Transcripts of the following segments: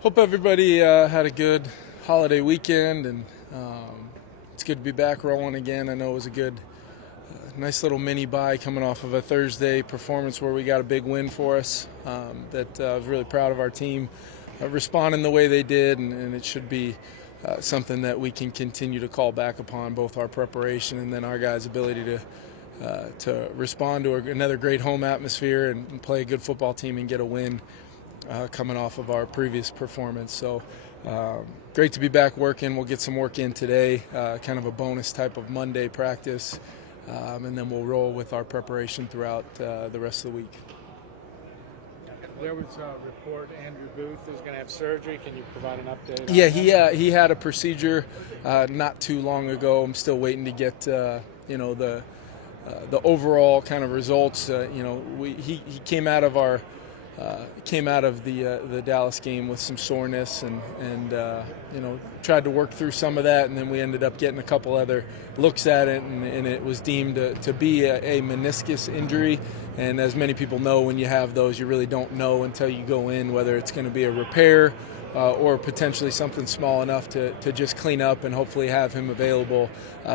Hope everybody had a good holiday weekend, and it's good to be back rolling again. I know it was a good, nice little mini bye coming off of a Thursday performance where we got a big win for us. I was really proud of our team responding the way they did, and it should be something that we can continue to call back upon, both our preparation and then our guys' ability to respond to another great home atmosphere and play a good football team and get a win. Coming off of our previous performance. So great to be back working. We'll get some work in today, kind of a bonus type of Monday practice, and then we'll roll with our preparation throughout the rest of the week. There was a report Andrew Booth is going to have surgery. Can you provide an update? Yeah, he had a procedure not too long ago. I'm still waiting to get the overall kind of results. He came out of the Dallas game with some soreness and tried to work through some of that, and then we ended up getting a couple other looks at it, and it was deemed to be a meniscus injury. And as many people know, when you have those, you really don't know until you go in whether it's going to be a repair or potentially something small enough to just clean up and hopefully have him available.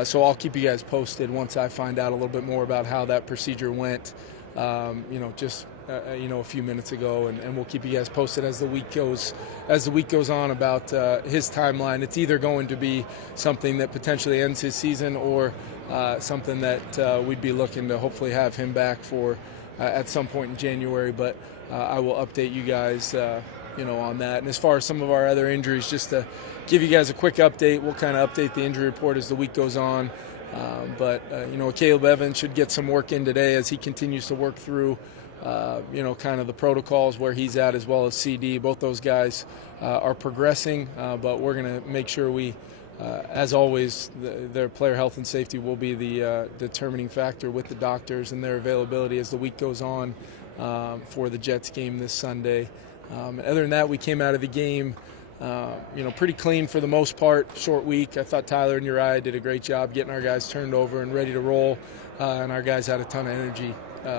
So I'll keep you guys posted once I find out a little bit more about how that procedure went. A few minutes ago, and we'll keep you guys posted as the week goes on about his timeline. It's either going to be something that potentially ends his season or something that we'd be looking to hopefully have him back for at some point in January. But I will update you guys on that. And as far as some of our other injuries, just to give you guys a quick update, we'll kind of update the injury report as the week goes on. Caleb Evans should get some work in today as he continues to work through kind of the protocols where he's at, as well as CD. Both those guys are progressing, but we're going to make sure we, as always, their player health and safety will be the determining factor with the doctors and their availability as the week goes on for the Jets game this Sunday. Other than that, we came out of the game pretty clean for the most part. Short week. I thought Tyler and Uriah did a great job getting our guys turned over and ready to roll, and our guys had a ton of energy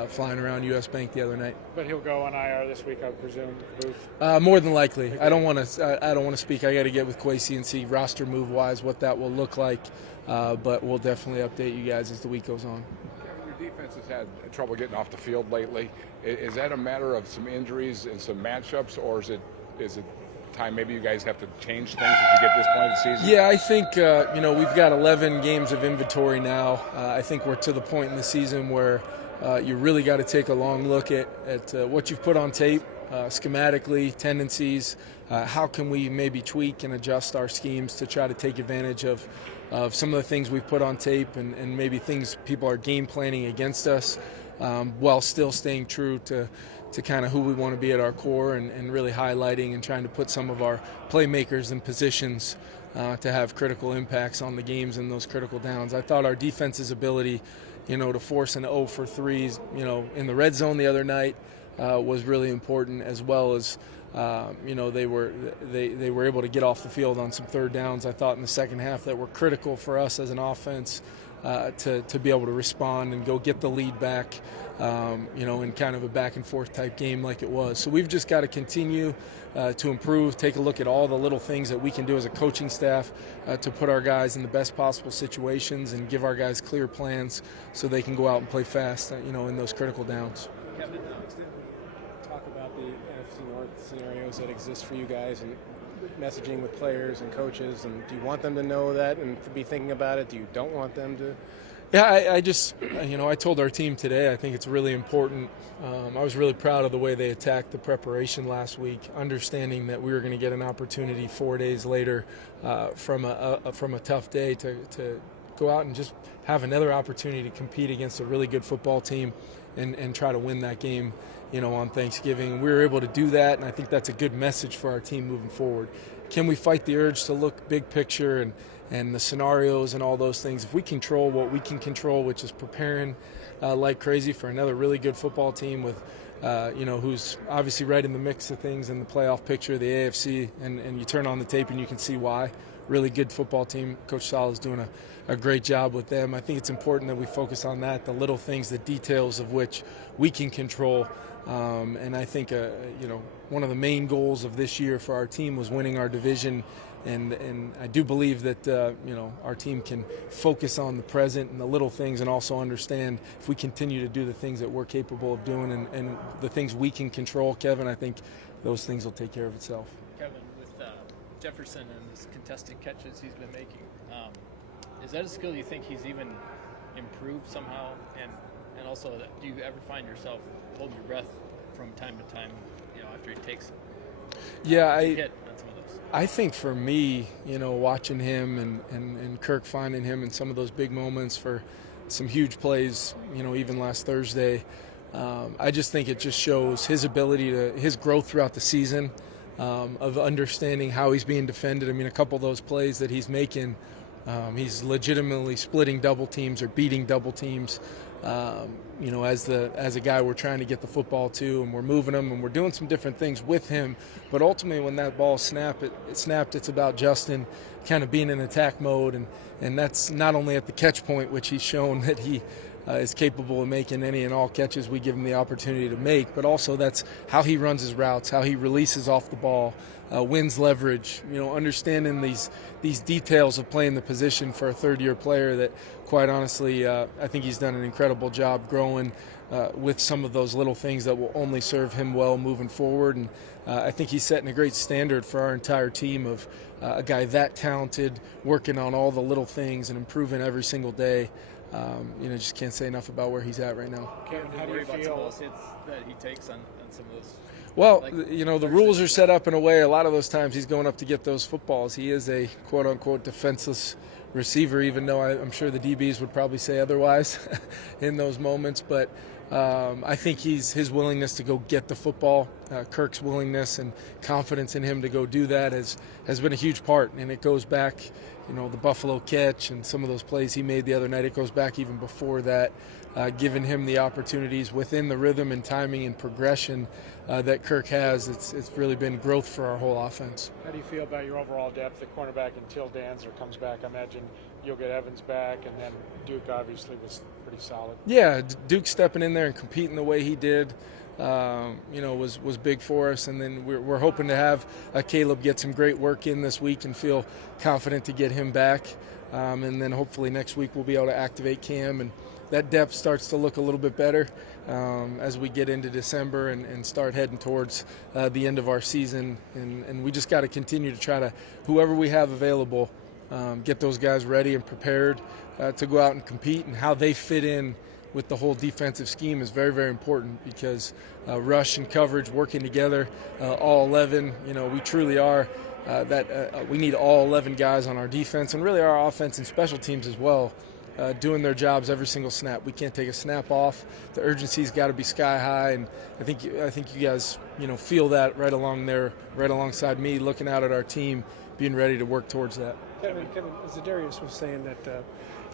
flying around US Bank the other night. But he'll go on IR this week, I presume, Booth? More than likely. Okay. I don't want to speak. I got to get with Kwesi and see roster move wise what that will look like. But we'll definitely update you guys as the week goes on. Your defense has had trouble getting off the field lately. Is that a matter of some injuries and some matchups, or is it time maybe you guys have to change things as you get this point of the season? Yeah, I think we've got 11 games of inventory now. I think we're to the point in the season where you really got to take a long look at what you've put on tape, schematically, tendencies. How can we maybe tweak and adjust our schemes to try to take advantage of some of the things we've put on tape and maybe things people are game planning against us, while still staying true to kind of who we want to be at our core and really highlighting and trying to put some of our playmakers in positions to have critical impacts on the games and those critical downs. I thought our defense's ability to force an 0 for 3s, in the red zone the other night was really important, as well as, they were able to get off the field on some third downs, I thought, in the second half that were critical for us as an offense to be able to respond and go get the lead back, in kind of a back and forth type game like it was. So we've just got to continue to improve, take a look at all the little things that we can do as a coaching staff to put our guys in the best possible situations and give our guys clear plans so they can go out and play fast, in those critical downs. Kevin, talk about the NFC North scenarios that exist for you guys and messaging with players and coaches, and do you want them to know that and to be thinking about it? Do you don't want them to? Yeah, I just, I told our team today, I think it's really important. I was really proud of the way they attacked the preparation last week, understanding that we were going to get an opportunity 4 days later from a tough day to go out and just have another opportunity to compete against a really good football team and try to win that game, on Thanksgiving. We were able to do that, and I think that's a good message for our team moving forward. Can we fight the urge to look big picture and the scenarios and all those things? If we control what we can control, which is preparing like crazy for another really good football team with, who's obviously right in the mix of things in the playoff picture of the AFC, and you turn on the tape and you can see why. Really good football team. Coach Sal is doing a great job with them. I think it's important that we focus on that, the little things, the details of which we can control, And I think one of the main goals of this year for our team was winning our division. And I do believe that our team can focus on the present and the little things, and also understand if we continue to do the things that we're capable of doing and the things we can control, Kevin, I think those things will take care of itself. Kevin, with Jefferson and his contested catches he's been making, is that a skill you think he's even improved somehow? And also, do you ever find yourself holding your breath from time to time, after he takes Yeah, hit on some of those? I think for me, watching him and Kirk finding him in some of those big moments for some huge plays, even last Thursday, I just think it just shows his ability his growth throughout the season, of understanding how he's being defended. I mean, a couple of those plays that he's making, he's legitimately splitting double teams or beating double teams. As a guy we're trying to get the football to, and we're moving him and we're doing some different things with him. But ultimately, when that ball snapped, it's about Justin kind of being in attack mode, and that's not only at the catch point, which he's shown that he is capable of making any and all catches we give him the opportunity to make, but also that's how he runs his routes, how he releases off the ball, wins leverage, understanding these details of playing the position for a third-year player that, quite honestly, I think he's done an incredible job growing with some of those little things that will only serve him well moving forward. And I think he's setting a great standard for our entire team of a guy that talented, working on all the little things and improving every single day. Just can't say enough about where he's at right now. Kevin, how do Worry you about some feel? of those hits that he takes on some of those? Well, Like, the rules are set up in a way, a lot of those times he's going up to get those footballs. He is a quote-unquote defenseless receiver, even though I'm sure the DBs would probably say otherwise in those moments. But I think his willingness to go get the football, Kirk's willingness and confidence in him to go do that has been a huge part. And it goes back, the Buffalo catch and some of those plays he made the other night. It goes back even before that, giving him the opportunities within the rhythm and timing and progression that Kirk has. It's really been growth for our whole offense. How do you feel about your overall depth? The cornerback until Danzer comes back, I imagine you'll get Evans back, and then Duke obviously was pretty solid. Yeah, Duke stepping in there and competing the way he did, was big for us. And then we're hoping to have Caleb get some great work in this week and feel confident to get him back. And then hopefully next week we'll be able to activate Cam, and that depth starts to look a little bit better as we get into December and start heading towards the end of our season. And we just got to continue to try to, whoever we have available, get those guys ready and prepared to go out and compete, and how they fit in with the whole defensive scheme is very, very important, because rush and coverage working together, all 11, we truly are we need all 11 guys on our defense, and really our offense and special teams as well, doing their jobs every single snap. We can't take a snap off. The urgency's got to be sky high, and I think you guys feel that right along there, right alongside me, looking out at our team, being ready to work towards that. Kevin, Zadarius was saying that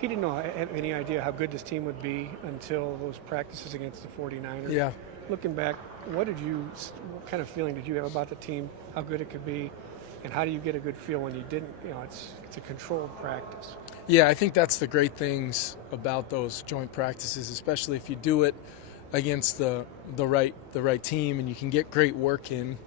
he didn't have any idea how good this team would be until those practices against the 49ers. Yeah. Looking back, what kind of feeling did you have about the team, how good it could be, and how do you get a good feel when you didn't? It's a controlled practice. Yeah, I think that's the great things about those joint practices, especially if you do it against the right team and you can get great work in.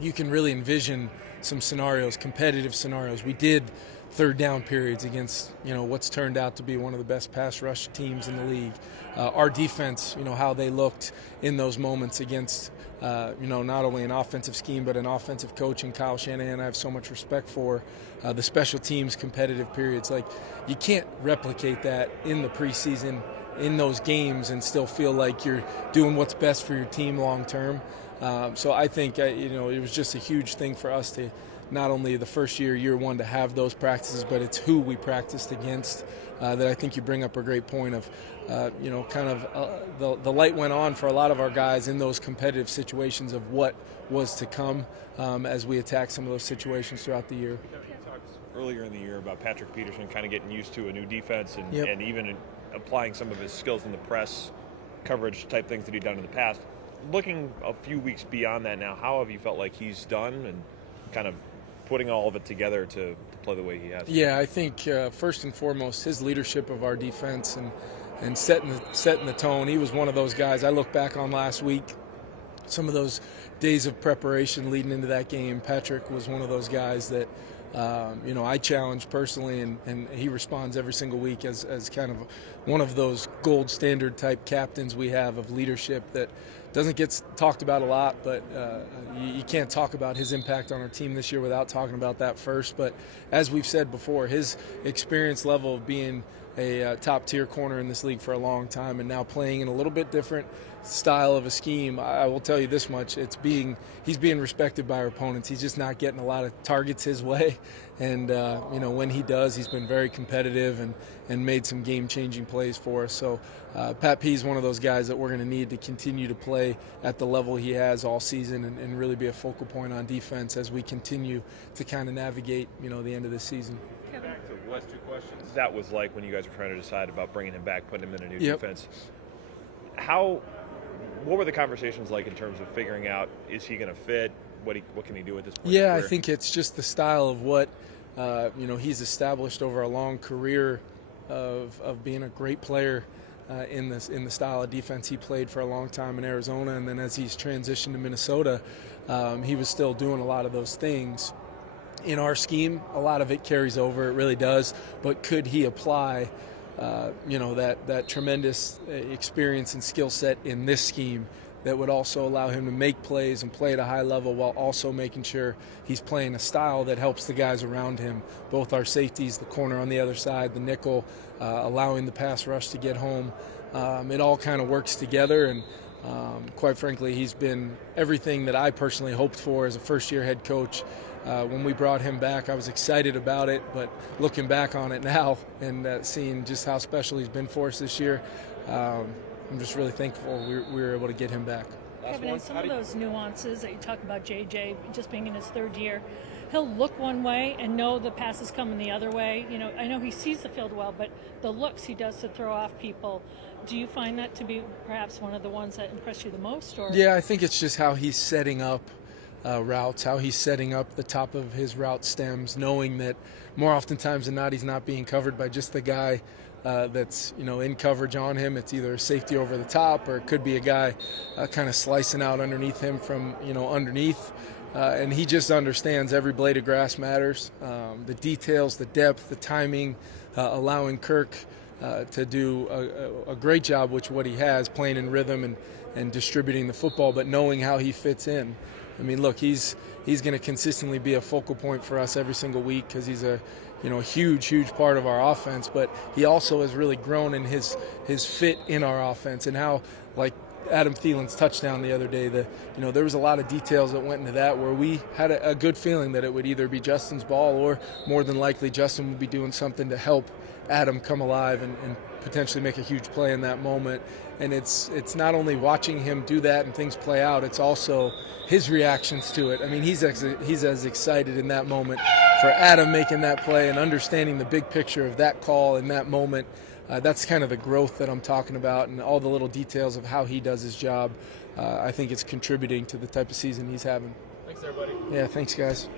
You can really envision some scenarios, competitive scenarios. We did third down periods against what's turned out to be one of the best pass rush teams in the league. Our defense, how they looked in those moments against not only an offensive scheme but an offensive coach in Kyle Shanahan I have so much respect for. The special teams competitive periods, like, you can't replicate that in the preseason in those games and still feel like you're doing what's best for your team long term. So I think it was just a huge thing for us to not only the first year one, to have those practices, but it's who we practiced against. That I think you bring up a great point of, the light went on for a lot of our guys in those competitive situations of what was to come as we attack some of those situations throughout the year. You talked earlier in the year about Patrick Peterson kind of getting used to a new defense and, Yep. and even applying some of his skills in the press coverage type things that he'd done in the past. Looking a few weeks beyond that now, how have you felt like he's done and kind of putting all of it together to play the way he has? Yeah, I think first and foremost, his leadership of our defense and setting the tone. He was one of those guys. I look back on last week, some of those days of preparation leading into that game, Patrick was one of those guys that I challenge personally, and he responds every single week as kind of one of those gold standard type captains we have of leadership that doesn't get talked about a lot, but you can't talk about his impact on our team this year without talking about that first. But as we've said before, his experience level of being a top-tier corner in this league for a long time and now playing in a little bit different style of a scheme, I will tell you this much, he's being respected by our opponents. He's just not getting a lot of targets his way, and when he does, he's been very competitive and made some game-changing plays for us. So Pat P is one of those guys that we're going to need to continue to play at the level he has all season and really be a focal point on defense as we continue to kind of navigate the end of this season. Back to the last two questions. That was like when you guys were trying to decide about bringing him back, putting him in a new defense. What were the conversations like in terms of figuring out, is he going to fit? What can he do at this point? Yeah, I think it's just the style of what he's established over a long career of being a great player in the style of defense he played for a long time in Arizona, and then as he's transitioned to Minnesota, he was still doing a lot of those things. In our scheme, a lot of it carries over, it really does, but could he apply that tremendous experience and skill set in this scheme that would also allow him to make plays and play at a high level while also making sure he's playing a style that helps the guys around him, both our safeties, the corner on the other side, the nickel, allowing the pass rush to get home. It all kind of works together, and quite frankly, he's been everything that I personally hoped for as a first-year head coach. When we brought him back, I was excited about it, but looking back on it now and seeing just how special he's been for us this year, I'm just really thankful we were able to get him back. Kevin, and some of those nuances that you talk about JJ just being in his third year, he'll look one way and know the pass is coming the other way. I know he sees the field well, but the looks he does to throw off people, do you find that to be perhaps one of the ones that impress you the most? Or? Yeah, I think it's just how he's setting up routes, how he's setting up the top of his route stems, knowing that more oftentimes than not he's not being covered by just the guy that's in coverage on him. It's either a safety over the top, or it could be a guy kind of slicing out underneath him from underneath. And he just understands every blade of grass matters. The details, the depth, the timing, allowing Kirk to do a great job, which what he has, playing in rhythm and distributing the football, but knowing how he fits in. I mean, look, he's going to consistently be a focal point for us every single week because he's a huge part of our offense. But he also has really grown in his fit in our offense, and how, like Adam Thielen's touchdown the other day, there was a lot of details that went into that where we had a good feeling that it would either be Justin's ball or more than likely Justin would be doing something to help Adam come alive and potentially make a huge play in that moment. And it's not only watching him do that and things play out, it's also his reactions to it. I mean, he's as excited in that moment for Adam making that play and understanding the big picture of that call in that moment. That's kind of the growth that I'm talking about, and all the little details of how he does his job. I think it's contributing to the type of season he's having. Thanks, everybody. Yeah, thanks, guys.